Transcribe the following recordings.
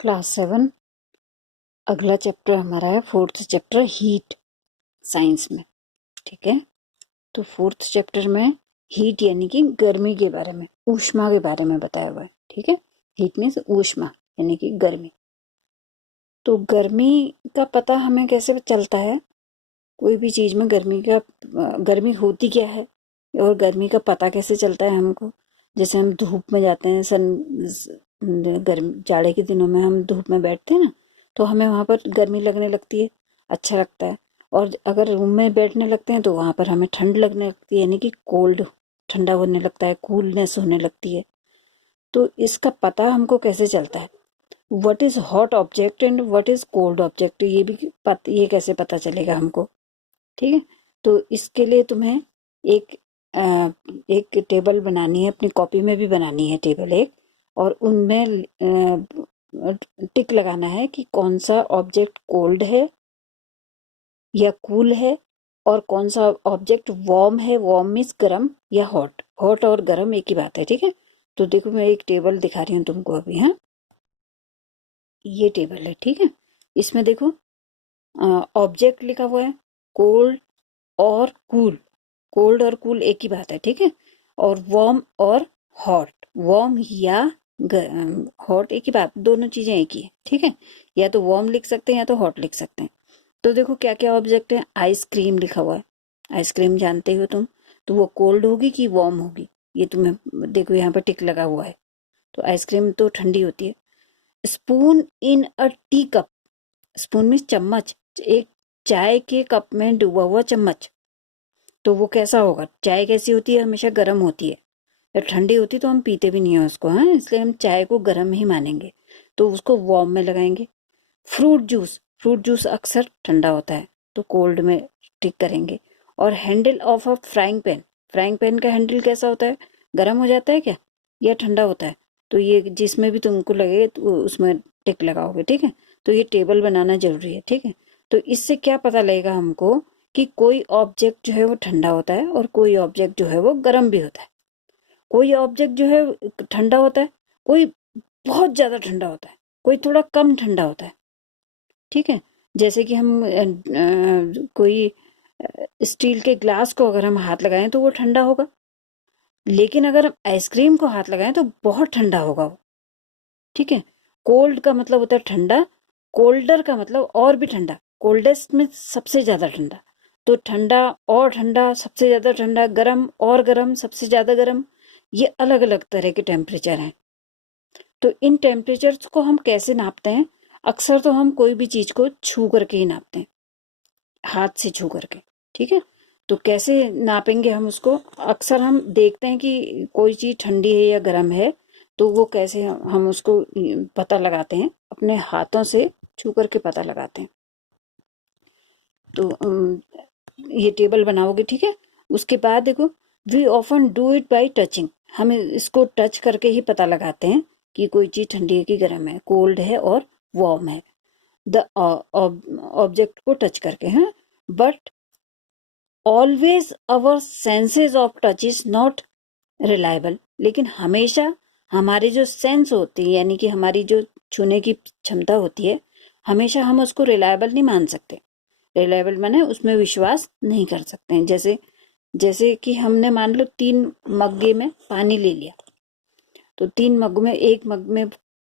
Class 7 अगला chapter हमारा है फोर्थ चैप्टर हीट साइंस में। ठीक है, तो फोर्थ चैप्टर में हीट यानी कि गर्मी के बारे में, ऊष्मा के बारे में बताया हुआ है। ठीक है, हीट मीन्स ऊष्मा यानी कि गर्मी। तो गर्मी का पता हमें कैसे चलता है? कोई भी चीज में गर्मी होती क्या है और गर्मी का पता कैसे चलता है हमको? जैसे हम धूप में जाते हैं, गर्मी जाड़े के दिनों में हम धूप में बैठते हैं ना, तो हमें वहां पर गर्मी लगने लगती है, अच्छा लगता है। और अगर रूम में बैठने लगते हैं तो वहां पर हमें ठंड लगने लगती है, यानी कि कोल्ड, ठंडा होने लगता है, कूलनेस होने लगती है। तो इसका पता हमको कैसे चलता है? What is hot object and what is cold object, ये कैसे पता चलेगा हमको? ठीक है, तो इसके लिए तुम्हें एक अ, एक टेबल बनानी है, अपनी कॉपी में भी बनानी है टेबल एक, और उनमें टिक लगाना है कि कौन सा ऑब्जेक्ट कोल्ड है या कूल है, और कौन सा ऑब्जेक्ट वार्म है, वार्म मीन्स गर्म, या हॉट। हॉट और गर्म एक ही बात है। ठीक है, तो देखो मैं एक टेबल दिखा रही हूँ तुमको अभी। हाँ, ये टेबल है। ठीक है, इसमें देखो ऑब्जेक्ट लिखा हुआ है कोल्ड और कूल। कोल्ड और कूल एक ही बात है। ठीक है, और वार्म और हॉट, वार्म या हॉट एक ही बात, दोनों चीजें एक ही है। ठीक है, या तो वार्म लिख सकते हैं या तो हॉट लिख सकते हैं। तो देखो क्या क्या ऑब्जेक्ट है। आइसक्रीम लिखा हुआ है, आइसक्रीम जानते हो तुम, तो वो कोल्ड होगी कि वार्म होगी? ये तुम्हें देखो यहाँ पर टिक लगा हुआ है, तो आइसक्रीम तो ठंडी होती है। Spoon in a tea cup, spoon means चम्मच, एक चाय के कप में डूबा हुआ चम्मच, तो वो कैसा होगा? चाय कैसी होती है? हमेशा गर्म होती है। जब ठंडी होती तो हम पीते भी नहीं है उसको, हाँ, इसलिए हम चाय को गर्म ही मानेंगे, तो उसको वार्म में लगाएंगे। फ्रूट जूस, फ्रूट जूस अक्सर ठंडा होता है, तो कोल्ड में टिक करेंगे। और handle of a frying pan, frying pan का हैंडल कैसा होता है? गर्म हो जाता है क्या, या ठंडा होता है? तो ये जिसमें भी तुमको लगे तो उसमें टिक लगाओगे। ठीक है, तो ये टेबल बनाना जरूरी है। ठीक है, तो इससे क्या पता लगेगा हमको कि कोई ऑब्जेक्ट जो है वो ठंडा होता है और कोई ऑब्जेक्ट जो है वो गर्म भी होता है। कोई ऑब्जेक्ट जो है ठंडा होता है, कोई बहुत ज्यादा ठंडा होता है, कोई थोड़ा कम ठंडा होता है। ठीक है, जैसे कि हम कोई स्टील के ग्लास को अगर हम हाथ लगाएं तो वो ठंडा होगा, लेकिन अगर हम आइसक्रीम को हाथ लगाएं तो बहुत ठंडा होगा वो। ठीक है, कोल्ड का मतलब होता है ठंडा, कोल्डर का मतलब और भी ठंडा, कोल्डेस्ट में सबसे ज्यादा ठंडा। तो ठंडा और ठंडा, सबसे ज्यादा ठंडा, गर्म और गर्म, सबसे ज्यादा गर्म, ये अलग अलग तरह के टेम्परेचर हैं। तो इन टेम्परेचर्स को हम कैसे नापते हैं? अक्सर तो हम कोई भी चीज को छू करके ही नापते हैं, हाथ से छू करके। ठीक है, तो कैसे नापेंगे हम उसको? अक्सर हम देखते हैं कि कोई चीज ठंडी है या गर्म है, तो वो कैसे हम उसको पता लगाते हैं? अपने हाथों से छू करके पता लगाते हैं। तो ये टेबल बनाओगे। ठीक है, उसके बाद देखो, we often do it by touching, हम इसको टच करके ही पता लगाते हैं कि कोई चीज ठंडी है कि गर्म है, कोल्ड है और वार्म है, द ऑब्जेक्ट को टच करके। हैं, but always our senses of touch is not reliable, लेकिन हमेशा हमारी जो सेंस होती है, यानी कि हमारी जो छूने की क्षमता होती है, हमेशा हम उसको रिलायबल नहीं मान सकते। रिलायबल माने उसमें विश्वास नहीं कर सकते हैं। जैसे जैसे कि हमने मान लो 3 मग्गे में पानी ले लिया, तो 3 मग में, एक मग में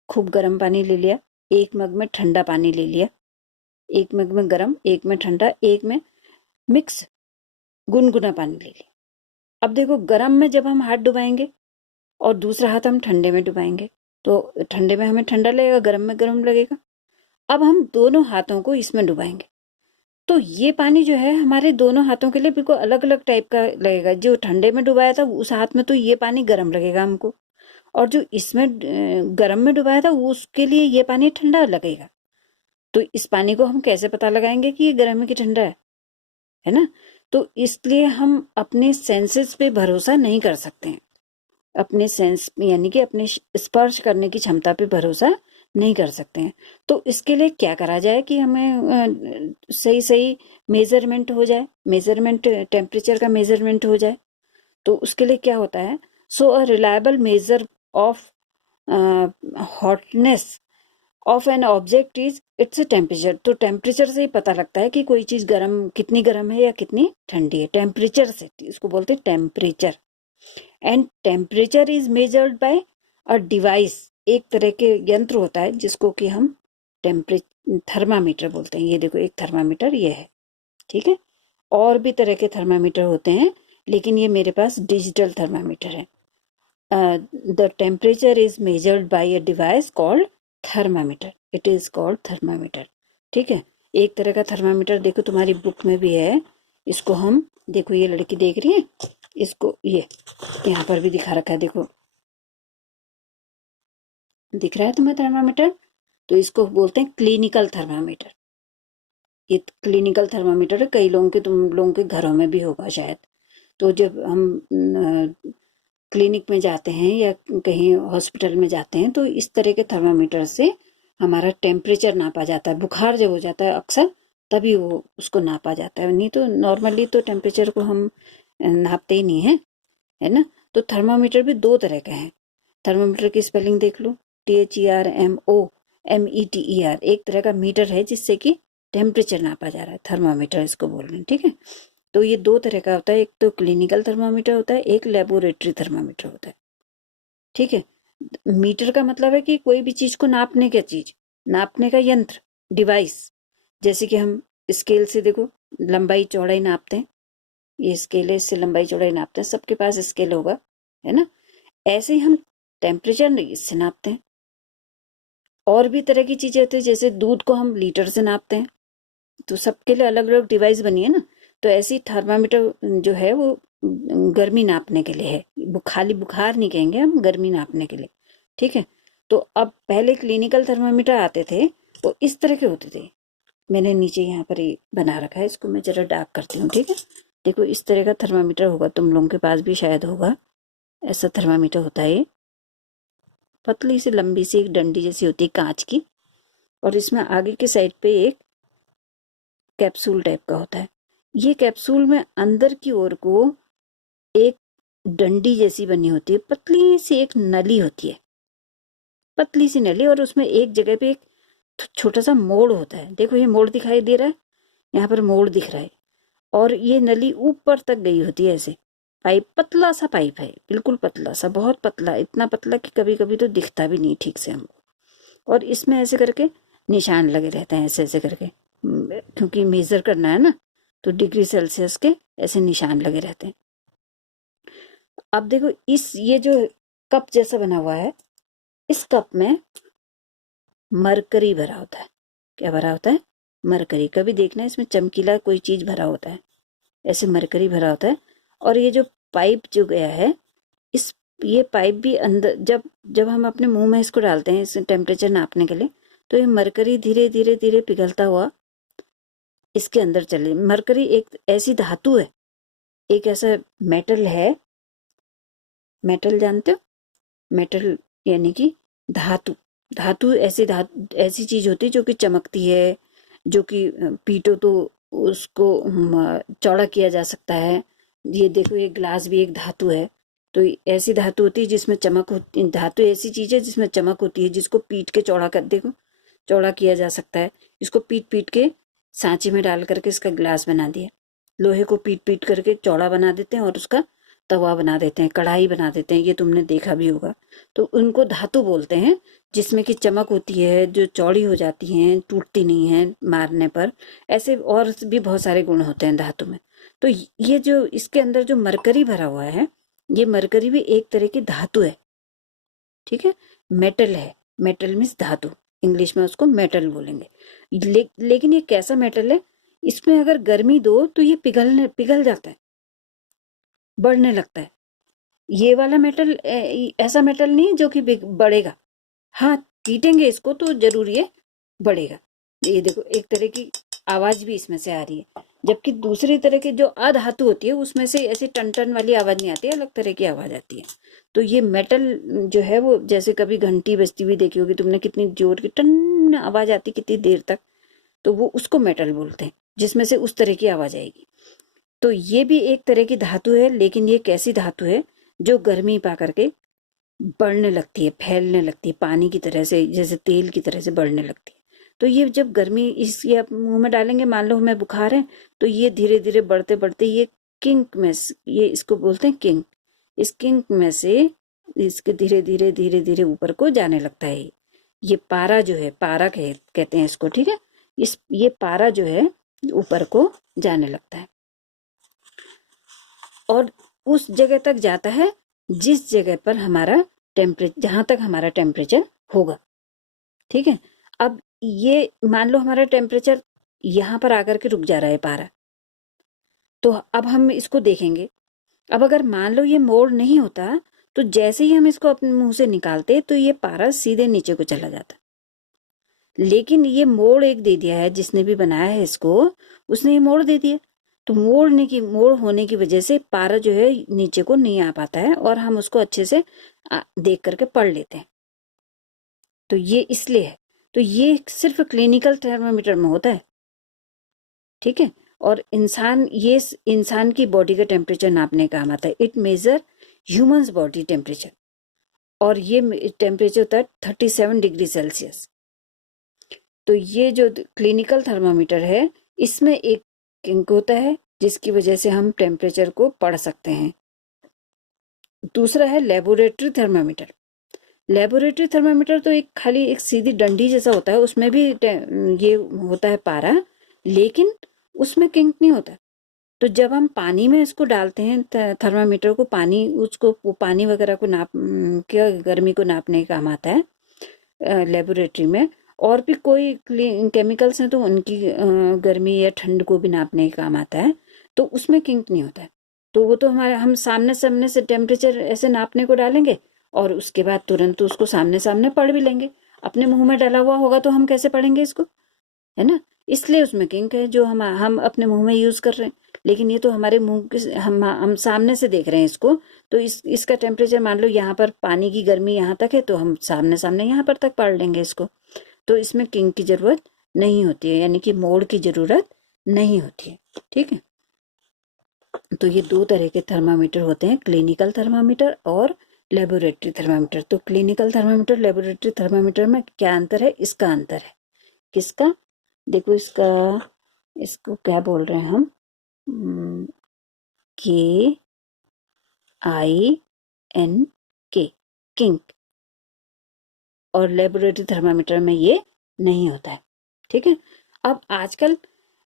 खूब गर्म पानी ले लिया, एक मग में ठंडा पानी ले लिया, एक मग में गर्म, एक में ठंडा, एक में मिक्स गुनगुना पानी ले लिया। अब देखो, गर्म में जब हम हाथ डुबाएंगे और दूसरा हाथ हम ठंडे में डुबाएंगे, तो ठंडे में हमें ठंडा लगेगा, गर्म में गर्म लगेगा। अब हम दोनों हाथों को इसमें डुबाएंगे, तो ये पानी जो है हमारे दोनों हाथों के लिए बिल्कुल अलग अलग टाइप का लगेगा। जो ठंडे में डुबाया था उस हाथ में तो ये पानी गर्म लगेगा हमको, और जो इसमें गर्म में डुबाया था उसके लिए ये पानी ठंडा लगेगा। तो इस पानी को हम कैसे पता लगाएंगे कि ये गर्म है कि ठंडा है ना? तो इसलिए हम अपने सेंसेस पे भरोसा नहीं कर सकते हैं, अपने सेंस यानी कि अपने स्पर्श करने की क्षमता पे भरोसा नहीं कर सकते हैं। तो इसके लिए क्या करा जाए कि हमें सही सही मेजरमेंट हो जाए, मेजरमेंट, टेम्परेचर का मेजरमेंट हो जाए? तो उसके लिए क्या होता है? So a reliable measure of hotness of an object is its temperature. तो टेम्परेचर से ही पता लगता है कि कोई चीज गर्म, कितनी गर्म है या कितनी ठंडी है, टेम्परेचर से, इसको बोलते हैं temperature. And temperature is measured by a device, एक तरह के यंत्र होता है जिसको कि हम थर्मामीटर बोलते हैं। ये देखो एक थर्मामीटर ये है, ठीक है। और भी तरह के थर्मामीटर होते हैं, लेकिन ये मेरे पास डिजिटल थर्मामीटर है। The temperature is measured by a device called thermometer, it is called thermometer, ठीक है। एक तरह का थर्मामीटर देखो तुम्हारी बुक में भी है, इसको हम, देखो ये लड़की देख रही है, इसको ये यहाँ पर भी दिखा रखा है, देखो दिख रहा है तुम्हें थर्मामीटर। तो इसको बोलते हैं क्लिनिकल थर्मामीटर। ये क्लिनिकल थर्मामीटर है, कई लोगों के, तुम लोगों के घरों में भी होगा शायद। तो जब हम क्लिनिक में जाते हैं या कहीं हॉस्पिटल में जाते हैं तो इस तरह के थर्मामीटर से हमारा टेम्परेचर नापा जाता है। बुखार जब हो जाता है अक्सर, तभी वो उसको नापा जाता है, नहीं तो नॉर्मली तो टेम्परेचर को हम नापते ही नहीं है, है ना। तो थर्मामीटर भी दो तरह के हैं। थर्मामीटर की स्पेलिंग देख लो, THERMOMETER। एक तरह का मीटर है जिससे कि टेम्परेचर नापा जा रहा है, थर्मामीटर इसको बोल रहे हैं, ठीक है। तो ये दो तरह का होता है, एक तो क्लिनिकल थर्मामीटर होता है, एक लेबोरेटरी थर्मामीटर होता है, ठीक है। मीटर का मतलब है कि कोई भी चीज को नापने का चीज, नापने का यंत्र, डिवाइस। जैसे कि हम स्केल से देखो लंबाई चौड़ाई नापते हैं, ये स्केल है, इससे लंबाई चौड़ाई नापते हैं, सबके पास स्केल होगा, है ना। ऐसे ही हम टेम्परेचर इससे नापते हैं। और भी तरह की चीजें होती है, जैसे दूध को हम लीटर से नापते हैं, तो सबके लिए अलग अलग डिवाइस बनी है ना। तो ऐसे ही थर्मामीटर जो है वो गर्मी नापने के लिए है, खाली बुखार नहीं कहेंगे हम, गर्मी नापने के लिए, ठीक है। तो अब पहले क्लिनिकल थर्मामीटर आते थे, वो इस तरह के होते थे। मैंने नीचे यहाँ पर ये बना रखा है, इसको मैं जरा डार्क करती हूँ, ठीक है। देखो इस तरह का थर्मामीटर होगा, तुम लोगों के पास भी शायद होगा, ऐसा थर्मामीटर होता है। पतली सी लंबी सी एक डंडी जैसी होती है कांच की, और इसमें आगे के साइड पे एक कैप्सूल टाइप का होता है। ये कैप्सूल में अंदर की ओर को एक डंडी जैसी बनी होती है, पतली सी एक नली होती है, पतली सी नली, और उसमें एक जगह पे एक छोटा सा मोड़ होता है। देखो ये मोड़ दिखाई दे रहा है, यहाँ पर मोड़ दिख रहा है, और ये नली ऊपर तक गई होती है ऐसे। पाइप, पतला सा पाइप है, बिल्कुल पतला सा, बहुत पतला, इतना पतला कि कभी कभी तो दिखता भी नहीं ठीक से हमको। और इसमें ऐसे करके निशान लगे रहते हैं, ऐसे ऐसे करके, क्योंकि मेजर करना है ना, तो डिग्री सेल्सियस के ऐसे निशान लगे रहते हैं। अब देखो इस, ये जो कप जैसा बना हुआ है, इस कप में मरकरी भरा होता है। क्या भरा होता है? मरकरी। कभी देखना इसमें चमकीला कोई चीज भरा होता है, ऐसे मरकरी भरा होता है। और ये जो पाइप जो गया है, इस, ये पाइप भी अंदर, जब जब हम अपने मुंह में इसको डालते हैं इस टेम्परेचर नापने के लिए, तो ये मरकरी धीरे धीरे धीरे पिघलता हुआ इसके अंदर चले। मरकरी एक ऐसी धातु है, एक ऐसा मेटल है, मेटल जानते हो, मेटल यानी कि धातु। धातु ऐसी चीज होती है जो कि चमकती है, जो कि पीटो तो उसको चौड़ा किया जा सकता है। ये देखो ये ग्लास भी एक धातु है। तो ऐसी धातु होती है जिसमें चमक होती, धातु ऐसी चीज है जिसमें चमक होती है, जिसको पीट के चौड़ा कर, देखो चौड़ा किया जा सकता है। इसको पीट पीट के सांचे में डाल करके इसका ग्लास बना दिया। लोहे को पीट पीट करके चौड़ा बना देते हैं और उसका तवा बना देते हैं, कढ़ाई बना देते हैं, ये तुमने देखा भी होगा। तो उनको धातु बोलते हैं, जिसमें कि चमक होती है, जो चौड़ी हो जाती हैं, टूटती नहीं है मारने पर। ऐसे और भी बहुत सारे गुण होते हैं धातु में। तो ये जो इसके अंदर जो मरकरी भरा हुआ है, ये मरकरी भी एक तरह की धातु है, ठीक है। मेटल है, मेटल मीन्स धातु, इंग्लिश में उसको मेटल बोलेंगे। लेकिन ये कैसा मेटल है, इसमें अगर गर्मी दो तो ये पिघल जाता है, बढ़ने लगता है। ये वाला मेटल ऐसा मेटल नहीं जो कि बढ़ेगा, हाँ पीटेंगे इसको तो जरूर ये बढ़ेगा। ये देखो एक तरह की आवाज भी इसमें से आ रही है, जबकि दूसरी तरह की जो अधातु होती है उसमें से ऐसी टन टन वाली आवाज नहीं आती है, अलग तरह की आवाज आती है। तो ये मेटल जो है वो, जैसे कभी घंटी बजती हुई देखी होगी तुमने, कितनी जोर की टन आवाज आती कितनी देर तक, तो वो उसको मेटल बोलते हैं, जिसमें से उस तरह की आवाज आएगी। तो ये भी एक तरह की धातु है, लेकिन ये कैसी धातु है जो गर्मी पा करके बढ़ने लगती है, फैलने लगती है, पानी की तरह से, जैसे तेल की तरह से बढ़ने लगती है। तो ये जब गर्मी इस ये आप मुंह में डालेंगे, मान लो हमें बुखार है, तो ये धीरे धीरे बढ़ते बढ़ते ये किंक में ये इसको बोलते हैं किंक। इस किंक में से इसके धीरे धीरे धीरे धीरे ऊपर को जाने लगता है। ये पारा जो है, पारा कहते हैं इसको, ठीक है। ये पारा जो है ऊपर को जाने लगता है और उस जगह तक जाता है जिस जगह पर हमारा टेम्परेचर, जहां तक हमारा टेम्परेचर होगा, ठीक है। अब ये मान लो हमारा टेम्परेचर यहां पर आकर के रुक जा रहा है पारा, तो अब हम इसको देखेंगे। अब अगर मान लो ये मोड़ नहीं होता, तो जैसे ही हम इसको अपने मुंह से निकालते तो ये पारा सीधे नीचे को चला जाता। लेकिन ये मोड़ एक दे दिया है, जिसने भी बनाया है इसको, उसने ये मोड़ दे दिया। तो मोड़ होने की वजह से पारा जो है नीचे को नहीं आ पाता है और हम उसको अच्छे से देख करके पढ़ लेते हैं। तो ये इसलिए है। तो ये सिर्फ क्लिनिकल थर्मामीटर में होता है, ठीक है। और ये इंसान की बॉडी का टेम्परेचर नापने का काम आता है। It measure humans body temperature, और ये टेम्परेचर होता है 37 डिग्री सेल्सियस। तो ये जो क्लिनिकल थर्मामीटर है, इसमें एक किंक होता है जिसकी वजह से हम टेम्परेचर को पढ़ सकते हैं। दूसरा है लेबोरेटरी थर्मामीटर। लेबोरेटरी थर्मामीटर तो एक खाली एक सीधी डंडी जैसा होता है, उसमें भी ये होता है पारा, लेकिन उसमें किंक नहीं होता। तो जब हम पानी में इसको डालते हैं थर्मामीटर को, उसको पानी वगैरह को क्या गर्मी को नापने का काम आता है लेबोरेटरी में। और भी कोई केमिकल्स हैं तो उनकी गर्मी या ठंड को भी नापने का काम आता है, तो उसमें किंक नहीं होता है। तो वो तो हम सामने सामने से टेम्परेचर ऐसे नापने को डालेंगे और उसके बाद तुरंत उसको सामने सामने पढ़ भी लेंगे। अपने मुंह में डाला हुआ होगा तो हम कैसे पढ़ेंगे इसको, है ना। इसलिए उसमें किंक है जो हम अपने मुंह में यूज कर रहे हैं। लेकिन ये तो हमारे मुंह के हम सामने से देख रहे हैं इसको। तो इसका टेम्परेचर मान लो यहाँ पर पानी की गर्मी यहाँ तक है, तो हम सामने सामने यहाँ पर तक पढ़ लेंगे इसको। तो इसमें किंक की जरूरत नहीं होती है, यानी कि मोड़ की जरूरत नहीं होती है, ठीक है। तो ये दो तरह के थर्मामीटर होते हैं, क्लिनिकल थर्मामीटर और लेबोरेटरी थर्मामीटर। तो क्लिनिकल थर्मामीटर लेबोरेटरी थर्मामीटर में क्या अंतर है, इसका अंतर है। किसका, देखो इसको क्या बोल रहे हैं हम, KINK, किंक। और लेबोरेटरी थर्मामीटर में ये नहीं होता है, ठीक है। अब आजकल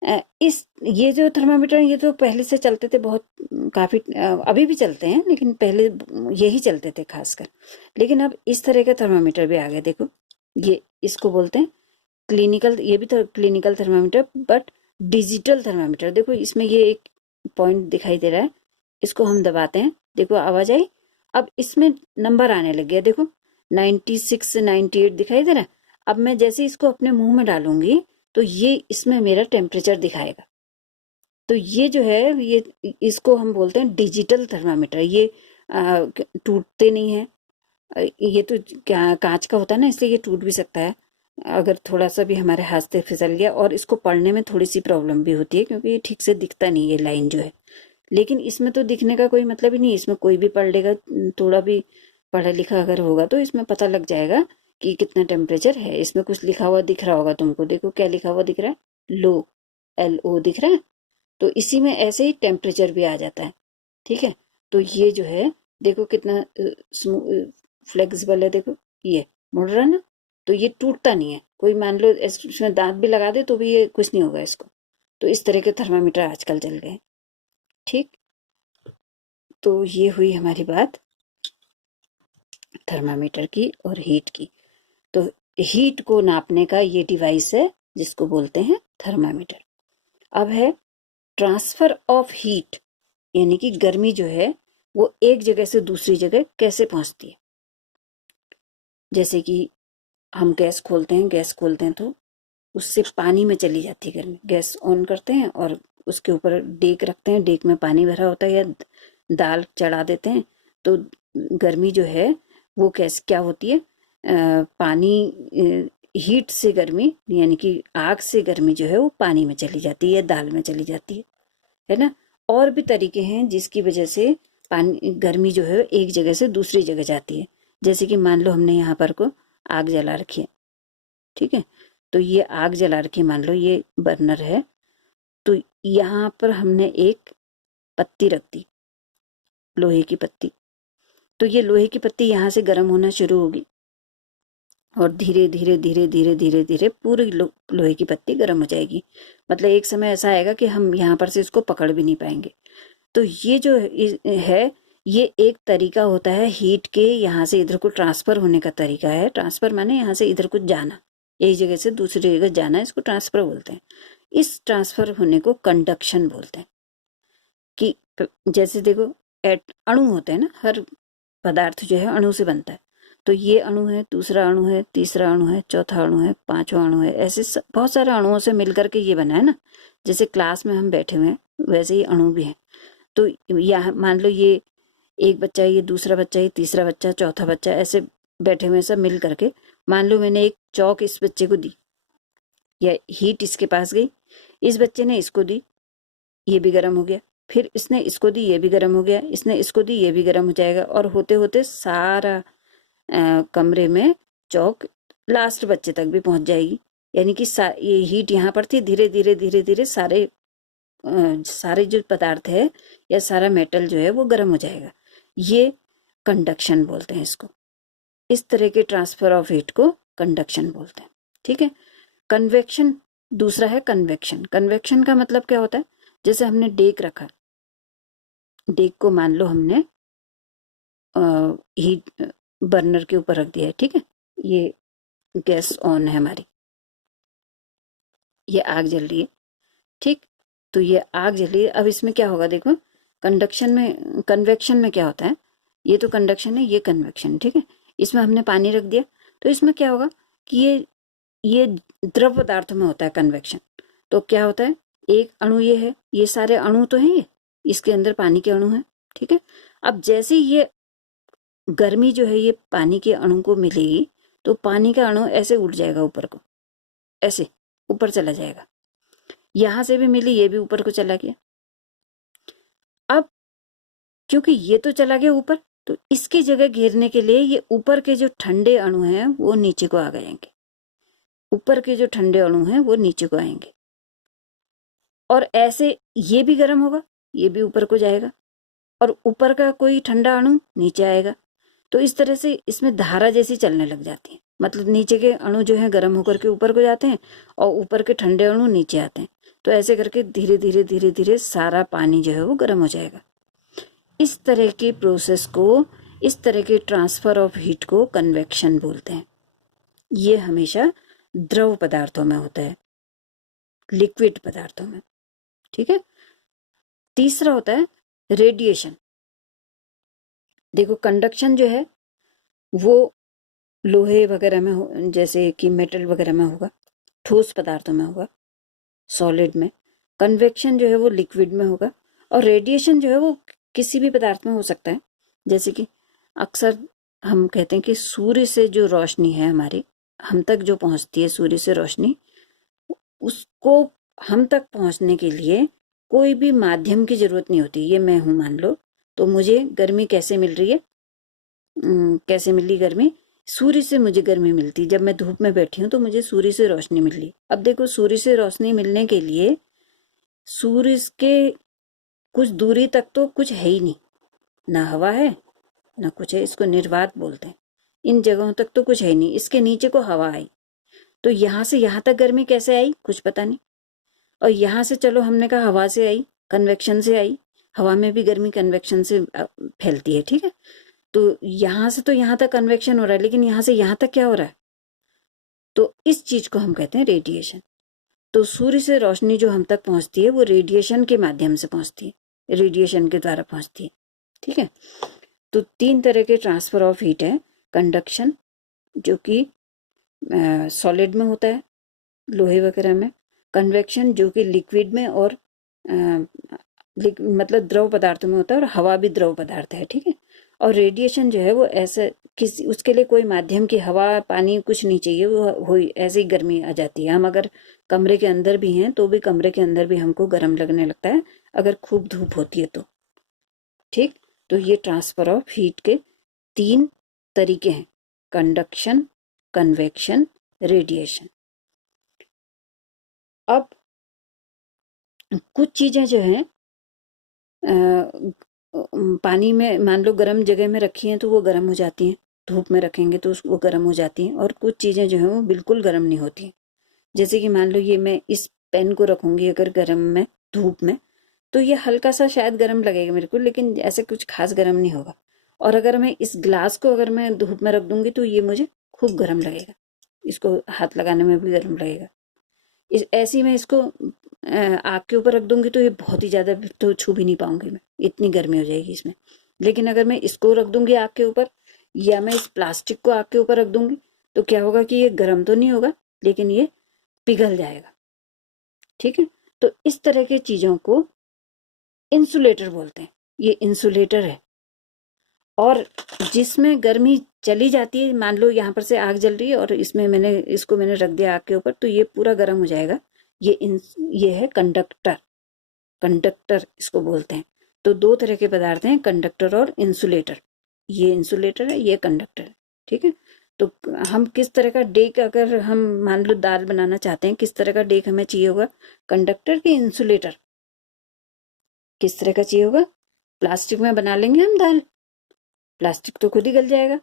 ये जो थर्मामीटर, ये तो पहले से चलते थे बहुत, काफी अभी भी चलते हैं, लेकिन पहले यही चलते थे खासकर। लेकिन अब इस तरह का थर्मामीटर भी आ गया। देखो ये इसको बोलते हैं क्लिनिकल, ये भी तो clinical thermometer but digital thermometer. देखो इसमें ये एक पॉइंट दिखाई दे रहा है, इसको हम दबाते हैं, देखो आवाज आई। अब इसमें नंबर आने लग गया, देखो 96 से 98 दिखाई दे रहा है। अब मैं जैसे इसको अपने मुंह में डालूंगी तो ये इसमें मेरा टेम्परेचर दिखाएगा। तो ये जो है, ये इसको हम बोलते हैं डिजिटल थर्मामीटर। ये टूटते नहीं है, ये तो क्या कांच का होता है ना, इसलिए ये टूट भी सकता है अगर थोड़ा सा भी हमारे हाथ से फिसल गया। और इसको पढ़ने में थोड़ी सी प्रॉब्लम भी होती है क्योंकि ये ठीक से दिखता नहीं, ये लाइन जो है। लेकिन इसमें तो दिखने का कोई मतलब ही नहीं, इसमें कोई भी पढ़ लेगा, थोड़ा भी पढ़ा लिखा अगर होगा तो इसमें पता लग जाएगा कि कितना टेम्परेचर है। इसमें कुछ लिखा हुआ दिख रहा होगा तुमको, देखो क्या लिखा हुआ दिख रहा है, लो, LO दिख रहा है। तो इसी में ऐसे ही टेम्परेचर भी आ जाता है, ठीक है। तो ये जो है देखो कितना फ्लेक्सिबल है, देखो ये मुड़ रहा है ना, तो ये टूटता नहीं है। कोई मान लो इसमें दांत भी लगा दे तो भी ये कुछ नहीं होगा इसको। तो इस तरह के थर्मामीटर आजकल चल गए, ठीक। तो ये हुई हमारी बात थर्मामीटर की और हीट की। तो हीट को नापने का ये डिवाइस है जिसको बोलते हैं थर्मामीटर। अब है ट्रांसफर ऑफ हीट, यानी कि गर्मी जो है वो एक जगह से दूसरी जगह कैसे पहुंचती है। जैसे कि हम गैस खोलते हैं तो उससे पानी में चली जाती है गर्मी। गैस ऑन करते हैं और उसके ऊपर डेक रखते हैं, डेक में पानी भरा होता है या दाल चढ़ा देते हैं, तो गर्मी जो है वो क्या होती है, पानी, हीट से गर्मी, यानी कि आग से गर्मी जो है वो पानी में चली जाती है, दाल में चली जाती है ना। और भी तरीके हैं जिसकी वजह से पानी गर्मी जो है एक जगह से दूसरी जगह जाती है। जैसे कि मान लो हमने यहाँ पर को आग जला रखी है, ठीक है, तो ये आग जला रखी है, मान लो ये बर्नर है, तो यहाँ पर हमने एक पत्ती रख दी, लोहे की पत्ती, तो ये लोहे की पत्ती यहाँ से गर्म होना शुरू होगी और धीरे धीरे धीरे धीरे धीरे धीरे पूरी लोहे की पत्ती गर्म हो जाएगी। मतलब एक समय ऐसा आएगा कि हम यहाँ पर से इसको पकड़ भी नहीं पाएंगे। तो ये जो है ये एक तरीका होता है हीट के यहाँ से इधर को ट्रांसफर होने का तरीका है। ट्रांसफर माने यहाँ से इधर को जाना, एक जगह से दूसरी जगह जाना, इसको ट्रांसफर बोलते हैं। इस ट्रांसफर होने को कंडक्शन बोलते हैं। कि जैसे देखो अणु होते हैं ना, हर पदार्थ जो है अणु से बनता है। तो ये अणु है, दूसरा अणु है, तीसरा अणु है, चौथा अणु है, पांचवा अणु है, ऐसे बहुत सारे अणुओं से मिलकर के ये बना है ना। जैसे क्लास में हम बैठे हुए हैं वैसे ही अणु भी हैं। तो यहाँ मान लो ये एक बच्चा, ये दूसरा बच्चा, ये तीसरा बच्चा, चौथा बच्चा, ऐसे बैठे हुए सब मिल करके, मान लो मैंने एक चौक इस बच्चे को दी या हीट इसके पास गई, इस बच्चे ने इसको दी, ये भी गर्म हो गया, फिर इसने इसको दी, ये भी गर्म हो गया, इसने इसको दी, ये भी गर्म हो जाएगा, और होते होते सारा कमरे में चौक लास्ट बच्चे तक भी पहुंच जाएगी। यानी कि ये हीट यहाँ पर थी, धीरे धीरे धीरे धीरे सारे जो पदार्थ है या सारा मेटल जो है वो गर्म हो जाएगा। ये कंडक्शन बोलते हैं इसको। इस तरह के ट्रांसफर ऑफ हीट को कंडक्शन बोलते हैं, ठीक है। कन्वेक्शन दूसरा है कन्वेक्शन। कन्वेक्शन का मतलब क्या होता है, जैसे हमने डेक रखा, डेक को मान लो हमने हीट बर्नर के ऊपर रख दिया है, ठीक है, ये गैस ऑन है हमारी, ये आग जल रही है, ठीक। तो ये आग जल रही है, अब इसमें क्या होगा देखो, कंडक्शन में, कन्वेक्शन में क्या होता है, ये तो कंडक्शन है, ये कन्वेक्शन, ठीक है। इसमें हमने पानी रख दिया, तो इसमें क्या होगा कि ये द्रव पदार्थ में होता है कन्वेक्शन। तो क्या होता है, एक अणु ये है, ये सारे अणु तो हैं, ये इसके अंदर पानी के अणु हैं, ठीक है। अब जैसे ये गर्मी जो है ये पानी के अणु को मिलेगी, तो पानी का अणु ऐसे उठ जाएगा ऊपर को, ऐसे ऊपर चला जाएगा, यहां से भी मिली, ये भी ऊपर को चला गया। अब क्योंकि ये तो चला गया ऊपर, तो इसकी जगह घेरने के लिए ये ऊपर के जो ठंडे अणु हैं वो नीचे को आ जाएंगे, ऊपर के जो ठंडे अणु हैं वो नीचे को आएंगे, और ऐसे ये भी गर्म होगा, ये भी ऊपर को जाएगा, और ऊपर का कोई ठंडा अणु नीचे आएगा। तो इस तरह से इसमें धारा जैसी चलने लग जाती है। मतलब नीचे के अणु जो है गर्म होकर के ऊपर को जाते हैं और ऊपर के ठंडे अणु नीचे आते हैं। तो ऐसे करके धीरे धीरे धीरे धीरे सारा पानी जो है वो गर्म हो जाएगा। इस तरह के प्रोसेस को, इस तरह के ट्रांसफर ऑफ हीट को कन्वेक्शन बोलते हैं। ये हमेशा द्रव पदार्थों में होता है, लिक्विड पदार्थों में, ठीक है। तीसरा होता है रेडिएशन। देखो कंडक्शन जो है वो लोहे वगैरह में हो, जैसे कि मेटल वगैरह में होगा, ठोस पदार्थों में होगा, सॉलिड में। कन्वेक्शन जो है वो लिक्विड में होगा, और रेडिएशन जो है वो किसी भी पदार्थ में हो सकता है। जैसे कि अक्सर हम कहते हैं कि सूर्य से जो रोशनी है हमारी, हम तक जो पहुंचती है सूर्य से रोशनी, उसको हम तक पहुंचने के लिए कोई भी माध्यम की जरूरत नहीं होती। ये मैं हूं मान लो, तो मुझे गर्मी कैसे मिल रही है, कैसे मिल रही गर्मी, सूर्य से मुझे गर्मी मिलती। जब मैं धूप में बैठी हूं तो मुझे सूर्य से रोशनी मिल रही। अब देखो सूर्य से रोशनी मिलने के लिए सूर्य के कुछ दूरी तक तो कुछ है ही नहीं, ना हवा है ना कुछ है, इसको निर्वात बोलते हैं। इन जगहों तक तो कुछ है नहीं, इसके नीचे को हवा आई, तो यहां से यहां तक गर्मी कैसे आई कुछ पता नहीं। और यहां से चलो हमने कहा हवा से आई, कन्वेक्शन से आई, हवा में भी गर्मी कन्वेक्शन से फैलती है, ठीक है। तो यहां से तो यहां तक कन्वेक्शन हो रहा है, लेकिन यहां से यहां तक क्या हो रहा है, तो इस चीज को हम कहते हैं रेडिएशन। तो सूर्य से रोशनी जो हम तक पहुंचती है वो रेडिएशन के माध्यम से पहुंचती है, रेडिएशन के द्वारा पहुंचती है, ठीक है। तो 3 तरह के ट्रांसफर ऑफ हीट है। कंडक्शन जो कि सॉलिड में होता है, लोहे वगैरह में। कन्वेक्शन जो कि लिक्विड में और मतलब द्रव पदार्थों में होता है, और हवा भी द्रव पदार्थ है, ठीक है। और रेडिएशन जो है वो ऐसे किसी, उसके लिए कोई माध्यम की हवा पानी कुछ नहीं चाहिए, वो ऐसे ही गर्मी आ जाती है। हम अगर कमरे के अंदर भी हैं तो भी कमरे के अंदर भी हमको गर्म लगने लगता है अगर खूब धूप होती है तो, ठीक। तो ये ट्रांसफर ऑफ हीट के 3 तरीके हैं, कंडक्शन, कन्वेक्शन, रेडिएशन। अब कुछ चीजें जो हैं पानी में मान लो गर्म जगह में रखी हैं तो वो गर्म हो जाती हैं, धूप में रखेंगे तो वो गर्म हो जाती हैं, और कुछ चीजें जो हैं वो बिल्कुल गर्म नहीं होती हैं। जैसे कि मान लो ये मैं इस पेन को रखूंगी अगर गर्म में, धूप में, तो ये हल्का सा शायद गर्म लगेगा मेरे को, लेकिन ऐसे कुछ खास गर्म नहीं होगा। और अगर मैं इस ग्लास को अगर मैं धूप में रख दूंगी तो ये मुझे खूब गर्म लगेगा, इसको हाथ लगाने में भी गर्म लगेगा। ऐसी मैं इसको आग के ऊपर रख दूंगी तो ये बहुत ही ज्यादा तो छू भी नहीं पाऊंगी मैं, इतनी गर्मी हो जाएगी इसमें। लेकिन अगर मैं इसको रख दूंगी आग के ऊपर, या मैं इस प्लास्टिक को आग के ऊपर रख दूंगी, तो क्या होगा कि ये गर्म तो नहीं होगा लेकिन ये पिघल जाएगा। ठीक है, तो इस तरह की चीजों को इंसुलेटर बोलते हैं। ये इंसुलेटर है। और जिसमें गर्मी चली जाती है, मान लो यहाँ पर से आग जल रही है और इसमें मैंने रख दिया आग के ऊपर, तो ये पूरा गर्म हो जाएगा। ये है कंडक्टर। कंडक्टर इसको बोलते हैं। तो दो तरह के पदार्थ हैं, कंडक्टर और इंसुलेटर। ये इंसुलेटर है, ये कंडक्टर है। ठीक है, तो हम किस तरह का डेक, अगर हम मान लो दाल बनाना चाहते हैं, किस तरह का डेक हमें चाहिए होगा, कंडक्टर की इंसुलेटर? किस तरह का चाहिए होगा? प्लास्टिक में बना लेंगे हम दाल, प्लास्टिक तो खुद ही गल जाएगा,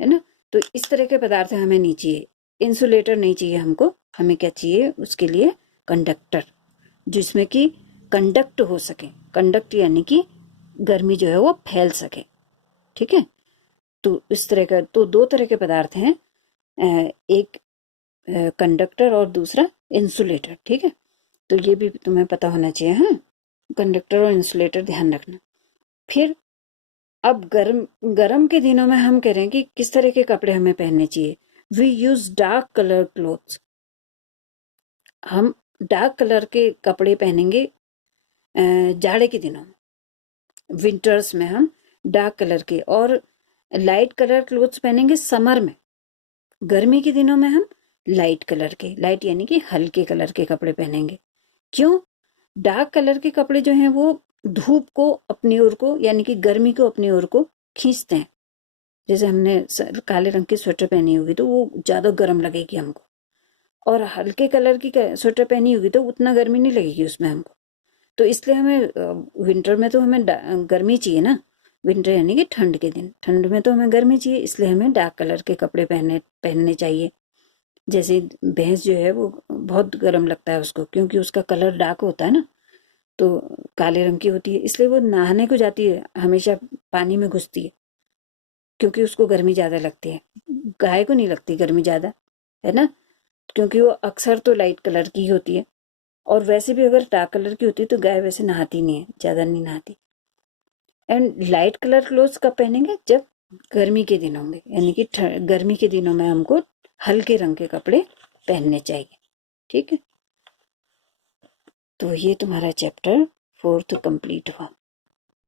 है ना। तो इस तरह के पदार्थ हमें नहीं चाहिए, इंसुलेटर नहीं चाहिए हमको। हमें क्या चाहिए उसके लिए? कंडक्टर, जिसमें कि कंडक्ट हो सके। कंडक्ट यानी कि गर्मी जो है वो फैल सके। ठीक है, तो इस तरह का, तो दो तरह के पदार्थ हैं, एक कंडक्टर और दूसरा इंसुलेटर। ठीक है, तो ये भी तुम्हें पता होना चाहिए। हाँ, कंडक्टर और इंसुलेटर ध्यान रखना। फिर अब गर्म के दिनों में हम कह रहे हैं कि किस तरह के कपड़े हमें पहनने चाहिए। We use dark colour clothes. हम डार्क कलर के कपड़े पहनेंगे जाड़े के दिनों में, विंटर्स में हम डार्क कलर के, और लाइट कलर क्लोथ्स पहनेंगे समर में। गर्मी के दिनों में हम लाइट कलर के, लाइट यानी कि हल्के कलर के कपड़े पहनेंगे। क्यों? डार्क कलर के कपड़े जो हैं वो धूप को अपनी ओर को, यानी कि गर्मी को अपनी ओर को खींचते हैं। जैसे हमने काले रंग की स्वेटर पहनी होगी तो वो ज्यादा गर्म लगेगी हमको, और हल्के कलर की स्वेटर पहनी होगी तो उतना गर्मी नहीं लगेगी उसमें हमको। तो इसलिए हमें विंटर में तो हमें गर्मी चाहिए ना, विंटर यानी कि ठंड के दिन, ठंड में तो हमें गर्मी चाहिए, इसलिए हमें डार्क कलर के कपड़े पहनने चाहिए। जैसे भैंस जो है वो बहुत गर्म लगता है उसको, क्योंकि उसका कलर डार्क होता है ना, तो काले रंग की होती है, इसलिए वो नहाने को जाती है, हमेशा पानी में घुसती है, क्योंकि उसको गर्मी ज्यादा लगती है। गाय को नहीं लगती गर्मी ज्यादा, है ना, क्योंकि वो अक्सर तो लाइट कलर की होती है। और वैसे भी अगर डार्क कलर की होती है तो गाय वैसे नहाती नहीं है, ज्यादा नहीं नहाती। एंड लाइट कलर क्लोथ्स कब पहनेंगे? जब गर्मी के दिन होंगे, यानी कि गर्मी के दिनों में हमको हल्के रंग के कपड़े पहनने चाहिए। ठीक है, तो ये तुम्हारा चैप्टर 4 कंप्लीट हुआ।